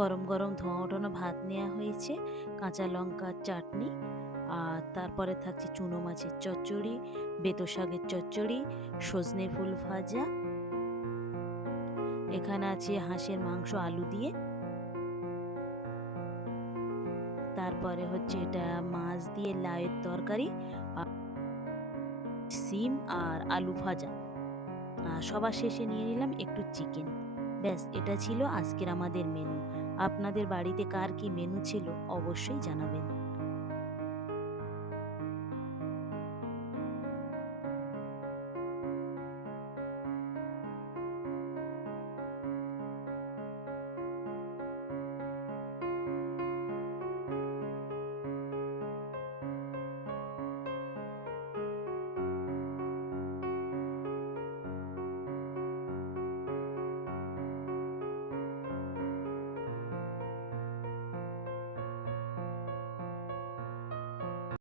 গরম গরম ধোঁয়া ওঠানো ভাত নেওয়া হয়েছে, কাঁচা লঙ্কার চাটনি, আর তারপরে থাকছে চুনো মাছের চচ্চড়ি, বেতো শাকের চচ্চড়ি, সজনে ফুল ভাজা, এখানে আছে হাঁসের মাংস আলু দিয়ে, তারপরে হচ্ছে এটা মাছ দিয়ে লাউয়ের তরকারি, আর সিম আর আলু ভাজা, আর সবার শেষে নিয়ে নিলাম একটু চিকেন। ব্যাস, এটা ছিল আজকের আমাদের মেনু। আপনাদের বাড়িতে কার কি মেনু ছিল অবশ্যই জানাবেন।